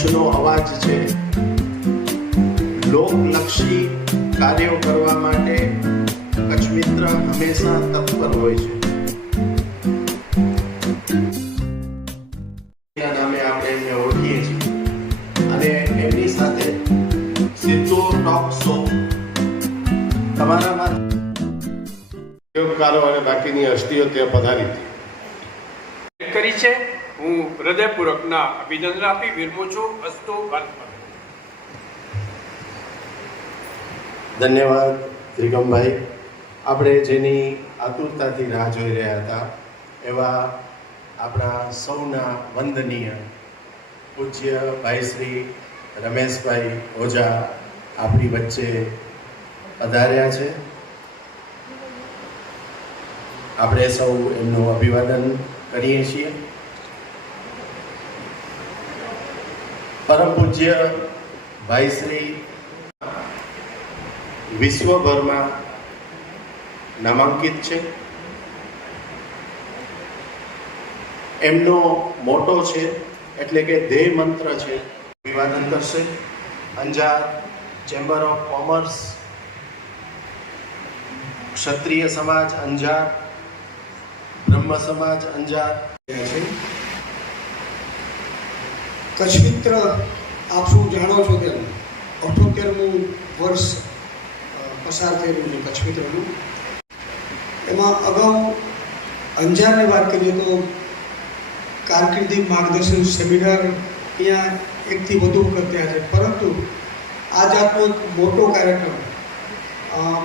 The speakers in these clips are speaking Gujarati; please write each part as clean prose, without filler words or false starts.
કચ્છનો અવાજ છે. લોકલક્ષી કાર્યો કરવા માટે કચ્છ મિત્ર હંમેશા તત્પર હોય છે. નામે આપણે એમને ઓળખીએ છીએ અને એમની સાથે સીધો ટોક શો તમારામાં યોગકારો અને બાકીની હસ્તીઓ ત્યાં પધારી કરી છે. હું હૃદયપૂર્વકના અભિનંદન આપી વિરમું છું. અસ્તુ ભારત. ધન્યવાદ ત્રિગમભાઈ. આપણે જેની આતુરતાથી રાહ જોઈ રહ્યા હતા એવા આપણા સૌના વંદનીય પૂજ્ય ભાઈ શ્રી રમેશભાઈ ઓઝા આપણી વચ્ચે પધાર્યા છે. આપણે સૌ એમનું અભિવાદન કરીએ છીએ. પરમ પૂજ્ય ભાઈ શ્રી વિશ્વભરમાં નામાંકિત છે. એમનો મોટો છે એટલે કે ધ્યેય મંત્ર છે. અભિવાદન કરશે અંજાર ચેમ્બર ઓફ કોમર્સ, ક્ષત્રિય સમાજ અંજાર, બ્રહ્મ સમાજ અંજાર છે. કચ્છ મિત્ર આપ શું જાણો છો તેમ 78મું વર્ષ પસાર થઈ રહ્યું છે કચ્છ મિત્રનું. એમાં અગાઉ અંજારની વાત કરીએ તો કારકિર્દી માર્ગદર્શન સેમિનાર અહીંયા એકથી વધુ વખત થયા છે, પરંતુ આ જાતનો એક મોટો કાર્યક્રમ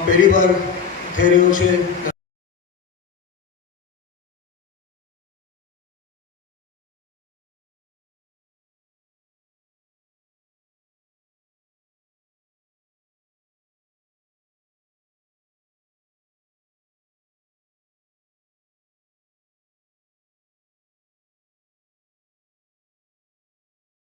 પહેલી વાર થઈ રહ્યો છે.